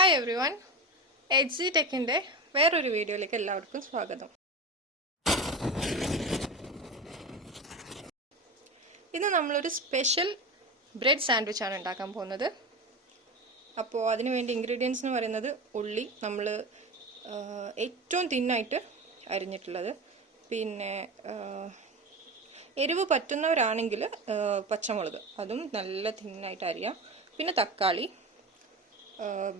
Hi every one, H ടെക്കിൻ്റെ വേറൊരു വീഡിയോയിലേക്ക് എല്ലാവർക്കും സ്വാഗതം. ഇന്ന് നമ്മളൊരു സ്പെഷ്യൽ ബ്രെഡ് സാൻഡ്വിച്ചാണ് ഉണ്ടാക്കാൻ പോകുന്നത്. അപ്പോൾ അതിന് വേണ്ടി ഇൻഗ്രീഡിയൻസ് എന്ന് പറയുന്നത് ഉള്ളി നമ്മൾ ഏറ്റവും തിന്നായിട്ട് അരിഞ്ഞിട്ടുള്ളത്, പിന്നെ എരിവ് പറ്റുന്നവരാണെങ്കിൽ പച്ചമുളക് അതും നല്ല തിന്നായിട്ട് അരിയാം, പിന്നെ തക്കാളി,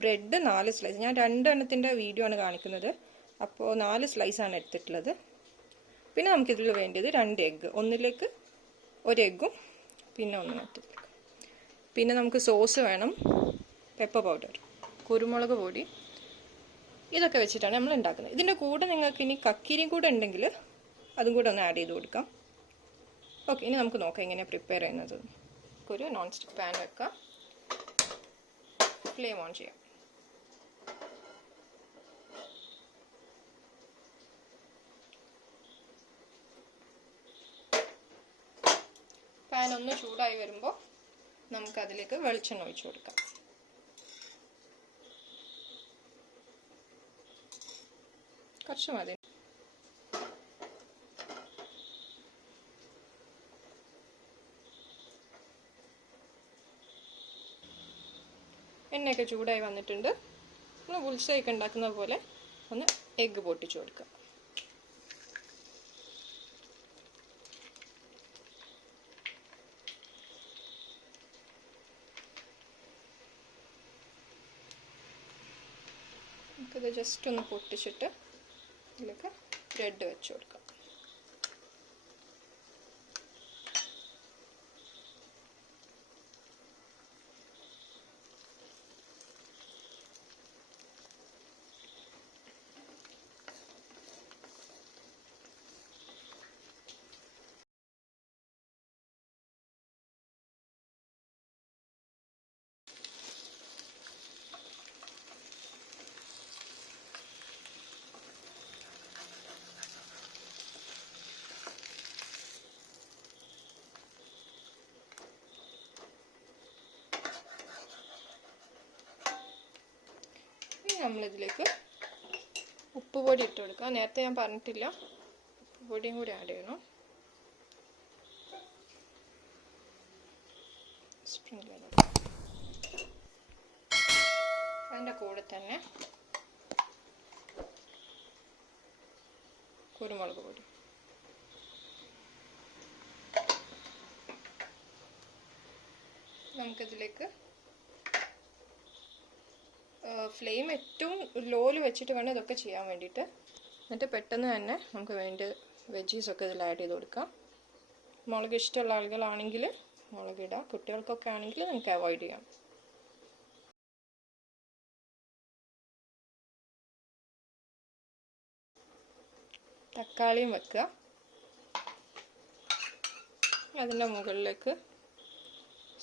ബ്രെഡ് 4 സ്ലൈസ്. ഞാൻ 2 എണ്ണത്തിൻ്റെ വീഡിയോ ആണ് കാണിക്കുന്നത്, അപ്പോൾ 4 സ്ലൈസാണ് എടുത്തിട്ടുള്ളത്. പിന്നെ നമുക്കിതിൽ വേണ്ടത് 2 എഗ്ഗ്, ഒന്നിലേക്ക് 1 എഗ്ഗും പിന്നെ ഒന്ന് മറ്റേക്ക്. പിന്നെ നമുക്ക് സോസ് വേണം, പെപ്പർ പൗഡർ, കുരുമുളക് പൊടി, ഇതൊക്കെ വെച്ചിട്ടാണ് നമ്മൾ ഉണ്ടാക്കുന്നത്. ഇതിൻ്റെ കൂടെ നിങ്ങൾക്ക് ഇനി കക്കിരിയും കൂടെ ഉണ്ടെങ്കിൽ അതും കൂടെ ഒന്ന് ആഡ് ചെയ്ത് കൊടുക്കാം. ഓക്കെ, ഇനി നമുക്ക് നോക്കാം എങ്ങനെയാണ് പ്രിപ്പയർ ചെയ്യുന്നത്. ഒരു നോൺ സ്റ്റിക്ക് പാൻ വെക്കാം, ഫ്ലെയിം ഓൺ ചെയ്യാം. പാൻ ഒന്ന് ചൂടായി വരുമ്പോൾ നമുക്കതിലേക്ക് വെളിച്ചെണ്ണ ഒഴിച്ചു കൊടുക്കാം. കുറച്ച് മതി. എണ്ണയൊക്കെ ചൂടായി വന്നിട്ടുണ്ട്. നമ്മൾ ബുൾസൈയൊക്കെ ഉണ്ടാക്കുന്ന പോലെ ഒന്ന് എഗ്ഗ് പൊട്ടിച്ചു കൊടുക്കുക. നമുക്കിത് ജസ്റ്റ് ഒന്ന് പൊട്ടിച്ചിട്ട് ഇതിലേക്ക് ബ്രെഡ് വെച്ച് കൊടുക്കാം. നമ്മളിതിലേക്ക് ഉപ്പ് പൊടി ഇട്ട് കൊടുക്കാം. നേരത്തെ ഞാൻ പറഞ്ഞിട്ടില്ല, ഉപ്പ് പൊടിയും കൂടി ആഡ് ചെയ്യണം. അതിൻ്റെ കൂടെ തന്നെ കുരുമുളക് പൊടി. നമുക്കിതിലേക്ക് ഫ്ലെയിം ഏറ്റവും ലോയിൽ വെച്ചിട്ട് വേണം ഇതൊക്കെ ചെയ്യാൻ വേണ്ടിയിട്ട്. എന്നിട്ട് പെട്ടെന്ന് തന്നെ നമുക്ക് വേണ്ട വെജീസൊക്കെ ഇതിൽ ആഡ് ചെയ്ത് കൊടുക്കാം. മുളക് ഇഷ്ടമുള്ള ആളുകളാണെങ്കിൽ മുളക് ഇടാം, കുട്ടികൾക്കൊക്കെ ആണെങ്കിൽ നമുക്ക് അവോയ്ഡ് ചെയ്യാം. തക്കാളിയും വെക്കുക, അതിൻ്റെ മുകളിലേക്ക്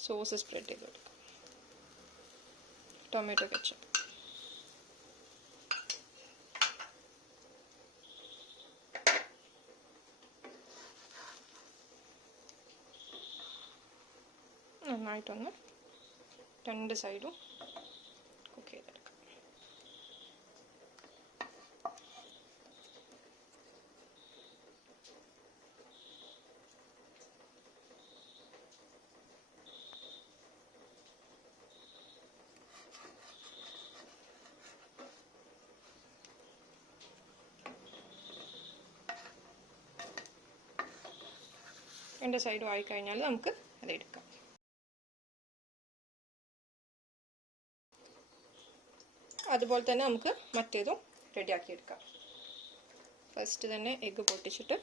സോസ് സ്പ്രെഡ് ചെയ്ത് കൊടുക്കുക. ടൊമാറ്റോ കെച്ചപ്പ്, നന്നായിട്ടൊന്ന് 2 സൈഡും കുക്ക് ചെയ്തെടുക്കാം. രണ്ട് സൈഡും ആയിക്കഴിഞ്ഞാൽ നമുക്ക് അതെടുക്കാം. അതുപോലെ തന്നെ നമുക്ക് മറ്റേതും റെഡിയാക്കി എടുക്കാം. ഫസ്റ്റ് തന്നെ എഗ്ഗ് പൊട്ടിച്ചിട്ട്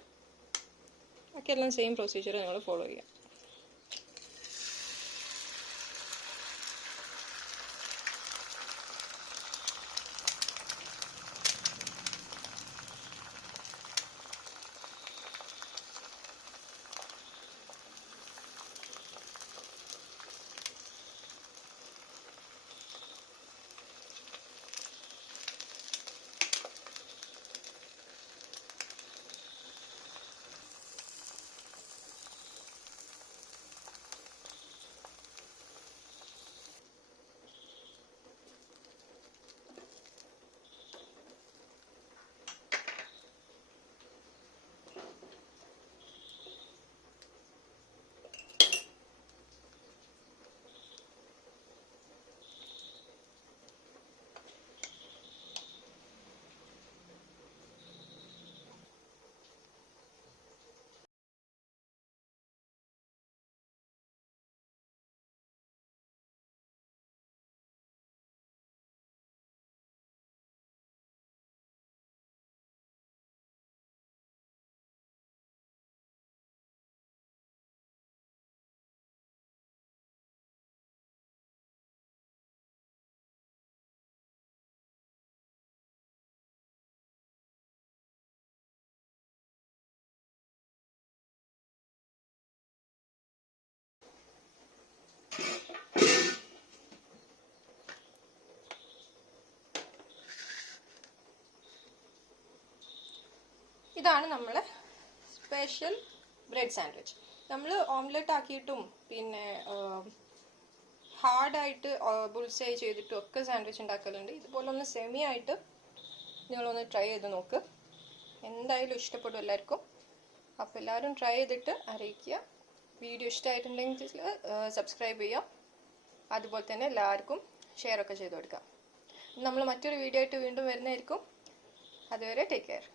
ബാക്കിയെല്ലാം സെയിം പ്രൊസീജിയർ നിങ്ങൾ ഫോളോ ചെയ്യാം. ഇതാണ് നമ്മളെ സ്പെഷ്യൽ ബ്രെഡ് സാൻഡ്വിച്ച്. നമ്മൾ ഓംലെറ്റ് ആക്കിയിട്ടും പിന്നെ ഹാർഡായിട്ട് ബുൾസൈ ചെയ്തിട്ടും ഒക്കെ സാൻഡ്വിച്ച് ഉണ്ടാക്കലുണ്ട്. ഇതുപോലെ ഒന്ന് സെമി ആയിട്ട് നിങ്ങളൊന്ന് ട്രൈ ചെയ്ത് നോക്ക്. എന്തായാലും ഇഷ്ടപ്പെടും എല്ലാവർക്കും. അപ്പോൾ എല്ലാവരും ട്രൈ ചെയ്തിട്ട് അറിയിക്കുക. വീഡിയോ ഇഷ്ടമായിട്ടുണ്ടെങ്കിൽ സബ്സ്ക്രൈബ് ചെയ്യുക. അതുപോലെ തന്നെ എല്ലാവർക്കും ഷെയർ ഒക്കെ ചെയ്ത് കൊടുക്കാം. നമ്മൾ മറ്റൊരു വീഡിയോ ആയിട്ട് വീണ്ടും വരുന്നതായിരിക്കും. അതുവരെ ടേക്ക് കെയർ.